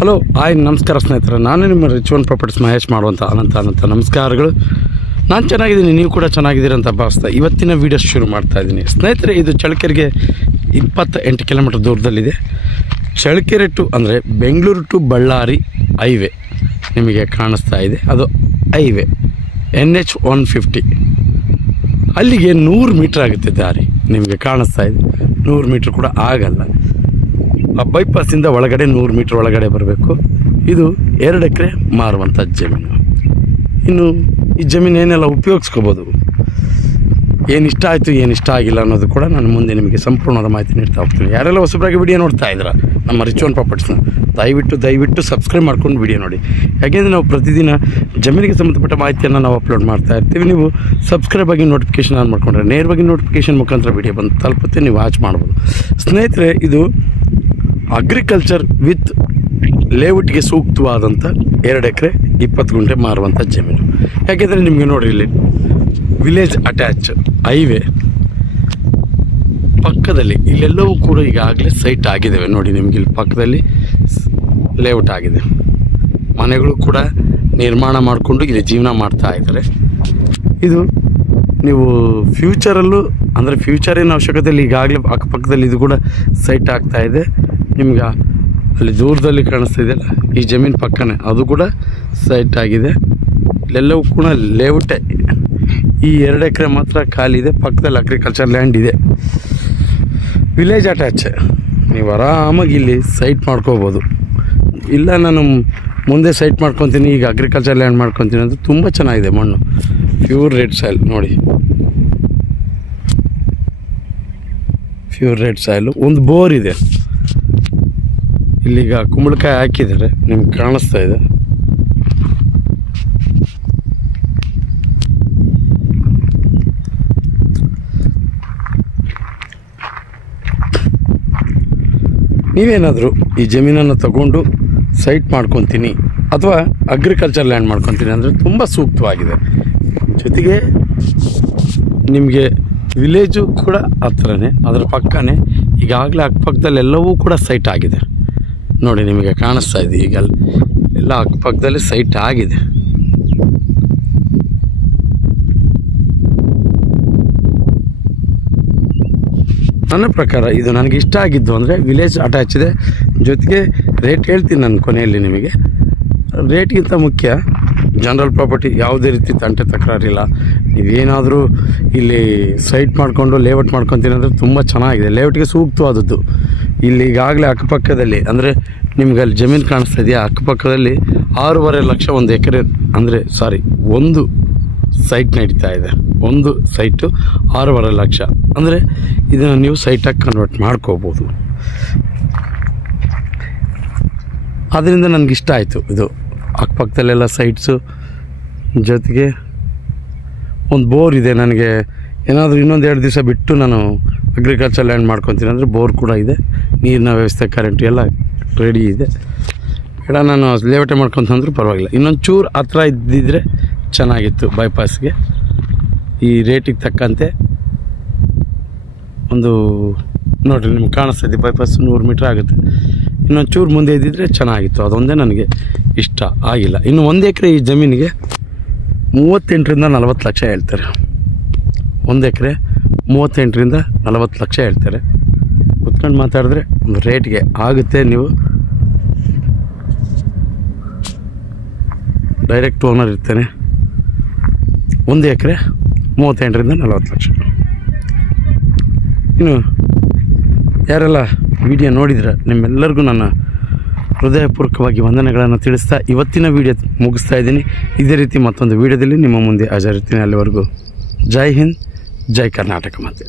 Hello hi ನಮಸ್ಕಾರ ಸ್ನೇಹಿತರೆ, ನಾನು ನಿಮ್ಮ ರಿಚ್ ಒನ್ ಪ್ರಾಪರ್ಟೀಸ್ ಮಹೇಶ್ ಮಾಡುವಂಥ ಅನಂತ ನಮಸ್ಕಾರಗಳು. ನಾನು ಚೆನ್ನಾಗಿದ್ದೀನಿ, ನೀವು ಕೂಡ ಚೆನ್ನಾಗಿದ್ದೀರಿ ಅಂತ ಭಾವಿಸ್ತಾ ಇವತ್ತಿನ ವೀಡಿಯೋ ಶುರು ಮಾಡ್ತಾ ಇದ್ದೀನಿ. ಸ್ನೇಹಿತರೆ, ಇದು ಚಳ್ಳಕೆರೆಗೆ 28 ಕಿಲೋಮೀಟರ್ ದೂರದಲ್ಲಿದೆ. ಚಳ್ಳಕೆರೆ ಟು ಅಂದರೆ ಬೆಂಗಳೂರು ಟು ಬಳ್ಳಾರಿ ಹೈವೇ ನಿಮಗೆ ಕಾಣಿಸ್ತಾ ಇದೆ. ಅದು ಹೈವೇ NH 150. ಅಲ್ಲಿಗೆ 100 ಮೀಟ್ರ್ ಆಗುತ್ತೆ ದಾರಿ, ನಿಮಗೆ ಕಾಣಿಸ್ತಾ ಇದೆ. 100 ಮೀಟ್ರ್ ಕೂಡ ಆಗಲ್ಲ. ಆ ಬೈಪಾಸಿಂದ ಒಳಗಡೆ 100 ಮೀಟ್ರ್ ಒಳಗಡೆ ಬರಬೇಕು. ಇದು 2 ಎಕರೆ ಮಾರುವಂಥ ಜಮೀನು. ಇನ್ನು ಈ ಜಮೀನು ಏನೆಲ್ಲ ಉಪಯೋಗಿಸ್ಕೋಬೋದು, ಏನು ಇಷ್ಟ ಆಯಿತು ಏನು ಇಷ್ಟ ಆಗಿಲ್ಲ ಅನ್ನೋದು ಕೂಡ ನಾನು ಮುಂದೆ ನಿಮಗೆ ಸಂಪೂರ್ಣವಾದ ಮಾಹಿತಿ ನೀಡ್ತಾ ಹೋಗ್ತೀನಿ. ಯಾರೆಲ್ಲ ಹೊಸಬರಾಗಿ ವಿಡಿಯೋ ನೋಡ್ತಾ ಇದ್ದೀರಾ ನಮ್ಮ ರಿಚ್ ಒನ್ ಪ್ರಾಪರ್ಟೀಸ್ನ, ದಯವಿಟ್ಟು ಸಬ್ಸ್ಕ್ರೈಬ್ ಮಾಡ್ಕೊಂಡು ವಿಡಿಯೋ ನೋಡಿ. ಯಾಕೆಂದರೆ ನಾವು ಪ್ರತಿದಿನ ಜಮೀನಿಗೆ ಸಂಬಂಧಪಟ್ಟ ಮಾಹಿತಿಯನ್ನು ನಾವು ಅಪ್ಲೋಡ್ ಮಾಡ್ತಾ ಇರ್ತೀವಿ. ನೀವು ಸಬ್ಸ್ಕ್ರೈಬ್ ಆಗಿ ನೋಟಿಫಿಕೇಷನ್ ಆನ್ ಮಾಡ್ಕೊಂಡ್ರೆ ನೇರವಾಗಿ ನೋಟಿಫಿಕೇಷನ್ ಮುಖಾಂತರ ವಿಡಿಯೋ ಬಂದು ತಲುಪುತ್ತೆ, ನೀವು ವಾಚ್ ಮಾಡ್ಬೋದು. ಸ್ನೇಹಿತರೆ, ಇದು ಅಗ್ರಿಕಲ್ಚರ್ ವಿತ್ ಲೇಔಟ್ಗೆ ಸೂಕ್ತವಾದಂಥ 2 ಎಕರೆ 20 ಗುಂಟೆ ಮಾರುವಂಥ ಜಮೀನು. ಯಾಕೆಂದರೆ ನಿಮಗೆ ನೋಡಿ, ಇಲ್ಲಿ ವಿಲೇಜ್ ಅಟ್ಯಾಚ್ ಹೈವೇ ಪಕ್ಕದಲ್ಲಿ ಇಲ್ಲೆಲ್ಲವೂ ಕೂಡ ಈಗಾಗಲೇ ಸೈಟ್ ಆಗಿದ್ದಾವೆ. ನೋಡಿ, ನಿಮಗೆ ಇಲ್ಲಿ ಪಕ್ಕದಲ್ಲಿ ಲೇಔಟ್ ಆಗಿದೆ. ಮನೆಗಳು ಕೂಡ ನಿರ್ಮಾಣ ಮಾಡಿಕೊಂಡು ಇಲ್ಲಿ ಜೀವನ ಮಾಡ್ತಾ ಇದ್ದಾರೆ. ಇದು ನೀವು ಫ್ಯೂಚರಲ್ಲೂ ಅಂದರೆ ಫ್ಯೂಚರಿನ ಅವಶ್ಯಕತೆಯಲ್ಲಿ ಈಗಾಗಲೇ ಅಕ್ಕಪಕ್ಕದಲ್ಲಿ ಇದು ಕೂಡ ಸೈಟ್ ಆಗ್ತಾ ಇದೆ. ನಿಮ್ಗೆ ಅಲ್ಲಿ ದೂರದಲ್ಲಿ ಕಾಣಿಸ್ತಾ ಇದೆಯಲ್ಲ, ಈ ಜಮೀನು ಪಕ್ಕನೇ ಅದು ಕೂಡ ಸೈಟ್ ಆಗಿದೆ. ಇಲ್ಲೆಲ್ಲವೂ ಕೂಡ ಲೇಔಟೇ. ಈ 2 ಎಕರೆ ಮಾತ್ರ ಖಾಲಿ ಇದೆ. ಪಕ್ಕದಲ್ಲಿ ಅಗ್ರಿಕಲ್ಚರ್ ಲ್ಯಾಂಡ್ ಇದೆ. ವಿಲೇಜ್ ಅಟ್ಯಾಚ್, ನೀವು ಆರಾಮಾಗಿ ಇಲ್ಲಿ ಸೈಟ್ ಮಾಡ್ಕೋಬೋದು. ಇಲ್ಲ ನಾನು ಮುಂದೆ ಸೈಟ್ ಮಾಡ್ಕೊತೀನಿ, ಈಗ ಅಗ್ರಿಕಲ್ಚರ್ ಲ್ಯಾಂಡ್ ಮಾಡ್ಕೊತೀನಿ ಅಂದರೆ ತುಂಬ ಚೆನ್ನಾಗಿದೆ. ಮಣ್ಣು ಪ್ಯೂರ್ ರೆಡ್ ಸಾಯಿಲ್ ನೋಡಿ, ಪ್ಯೂರ್ ರೆಡ್ ಸಾಯಿಲು. ಒಂದು ಬೋರ್ ಇದೆ. ಇಲ್ಲಿಗ ಕುಂಬಳಕಾಯಿ ಹಾಕಿದ್ದಾರೆ, ನಿಮ್ಗೆ ಕಾಣಿಸ್ತಾ ಇದೆ. ನೀವೇನಾದರೂ ಈ ಜಮೀನನ್ನು ತಗೊಂಡು ಸೈಟ್ ಮಾಡ್ಕೊತೀನಿ ಅಥವಾ ಅಗ್ರಿಕಲ್ಚರ್ ಲ್ಯಾಂಡ್ ಮಾಡ್ಕೊತೀನಿ ಅಂದರೆ ತುಂಬ ಸೂಕ್ತವಾಗಿದೆ. ಜೊತೆಗೆ ನಿಮಗೆ ವಿಲೇಜು ಕೂಡ ಹತ್ರನೇ, ಅದರ ಪಕ್ಕನೇ ಈಗಾಗಲೇ ಅಕ್ಕಪಕ್ಕದಲ್ಲಿ ಎಲ್ಲವೂ ಕೂಡ ಸೈಟ್ ಆಗಿದೆ. ನೋಡಿ, ನಿಮಗೆ ಕಾಣಿಸ್ತಾ ಇದೆ. ಈಗ ಎಲ್ಲ ಅಕ್ಕಪಕ್ಕದಲ್ಲಿ ಸೈಟ್ ಆಗಿದೆ. ನನ್ನ ಪ್ರಕಾರ ಇದು ನನಗೆ ಇಷ್ಟ ಆಗಿದ್ದು ಅಂದರೆ ವಿಲೇಜ್ ಅಟ್ಯಾಚ್ ಇದೆ. ಜೊತೆಗೆ ರೇಟ್ ಹೇಳ್ತೀನಿ ನಾನು ಕೊನೆಯಲ್ಲಿ. ನಿಮಗೆ ರೇಟ್ಗಿಂತ ಮುಖ್ಯ ಜನರಲ್ ಪ್ರಾಪರ್ಟಿ, ಯಾವುದೇ ರೀತಿ ತಂಟೆ ತಕರಾರಿಲ್ಲ. ನೀವೇನಾದರೂ ಇಲ್ಲಿ ಸೈಟ್ ಮಾಡಿಕೊಂಡು ಲೇಔಟ್ ಮಾಡ್ಕೊತೀನಿ ಅಂದರೆ ತುಂಬ ಚೆನ್ನಾಗಿದೆ. ಲೇಔಟ್ಗೆ ಸೂಕ್ತವಾದದ್ದು. ಇಲ್ಲಿ ಈಗಾಗಲೇ ಅಕ್ಕಪಕ್ಕದಲ್ಲಿ ಅಂದರೆ ನಿಮ್ಗೆ ಅಲ್ಲಿ ಜಮೀನು ಕಾಣಿಸ್ತಾ ಇದೆಯಾ, ಅಕ್ಕಪಕ್ಕದಲ್ಲಿ 6.5 ಲಕ್ಷ ಒಂದು ಎಕರೆ ಅಂದರೆ ಒಂದು ಸೈಟ್ ನಡೀತಾ ಇದೆ. ಒಂದು ಸೈಟು 6.5 ಲಕ್ಷ ಅಂದರೆ ಇದನ್ನು ನೀವು ಸೈಟಾಗಿ ಕನ್ವರ್ಟ್ ಮಾಡ್ಕೋಬೋದು. ಆದ್ದರಿಂದ ನನಗಿಷ್ಟ ಆಯಿತು. ಇದು ಅಕ್ಕಪಕ್ಕದಲ್ಲೆಲ್ಲ ಸೈಟ್ಸು, ಜೊತೆಗೆ ಒಂದು ಬೋರ್ ಇದೆ. ನನಗೆ ಏನಾದರೂ ಇನ್ನೊಂದು 2 ದಿವಸ ಬಿಟ್ಟು ನಾನು ಅಗ್ರಿಕಲ್ಚರ್ ಲ್ಯಾಂಡ್ ಮಾಡ್ಕೊತೀನಿ ಅಂದರೆ ಬೋರ್ ಕೂಡ ಇದೆ. ನೀರಿನ ವ್ಯವಸ್ಥೆ, ಕರೆಂಟ್ ಎಲ್ಲ ರೆಡಿ ಇದೆ. ಬೇಡ ನಾನು ಲೇಔಟೇ ಮಾಡ್ಕೊತಂದ್ರೂ ಪರವಾಗಿಲ್ಲ. ಇನ್ನೊಂದು ಚೂರು ಹತ್ರ ಇದ್ದಿದ್ದರೆ ಚೆನ್ನಾಗಿತ್ತು ಬೈಪಾಸ್ಗೆ. ಈ ರೇಟಿಗೆ ತಕ್ಕಂತೆ ಒಂದು ನೋಡಿರಿ, ನಿಮ್ಗೆ ಕಾಣಿಸ್ತಾ ಇದೆ ಬೈಪಾಸ್ 100 ಮೀಟ್ರ್ ಆಗುತ್ತೆ. ಇನ್ನೊಂದು ಚೂರು ಮುಂದೆ ಇದ್ದಿದ್ದರೆ ಚೆನ್ನಾಗಿತ್ತು. ಅದೊಂದೇ ನನಗೆ ಇಷ್ಟ ಆಗಿಲ್ಲ. ಇನ್ನು 1 ಎಕರೆ ಈ ಜಮೀನಿಗೆ 38ರಿಂದ 40 ಲಕ್ಷ ಹೇಳ್ತಾರೆ. 1 ಎಕರೆ 38ರಿಂದ 40 ಲಕ್ಷ ಹೇಳ್ತಾರೆ. ಕುತ್ಕೊಂಡು ಮಾತಾಡಿದ್ರೆ ಒಂದು ರೇಟ್ಗೆ ಆಗುತ್ತೆ. ನೀವು ಡೈರೆಕ್ಟ್ ಓನರ್ ಇರ್ತೇನೆ. 1 ಎಕರೆ 38ರಿಂದ 40 ಲಕ್ಷ. ಇನ್ನು ಯಾರೆಲ್ಲ ವಿಡಿಯೋ ನೋಡಿದ್ರೆ ನಿಮ್ಮೆಲ್ಲರಿಗೂ ನನ್ನ ಹೃದಯಪೂರ್ವಕವಾಗಿ ವಂದನೆಗಳನ್ನು ತಿಳಿಸ್ತಾ ಇವತ್ತಿನ ವಿಡಿಯೋ ಮುಗಿಸ್ತಾ ಇದ್ದೀನಿ. ಇದೇ ರೀತಿ ಮತ್ತೊಂದು ವಿಡಿಯೋದಲ್ಲಿ ನಿಮ್ಮ ಮುಂದೆ ಹಾಜರಿರ್ತೀನಿ. ಅಲ್ಲಿವರೆಗೂ ಜೈ ಹಿಂದ್, ಜೈ ಕರ್ನಾಟಕ. ಮತ್ತೆ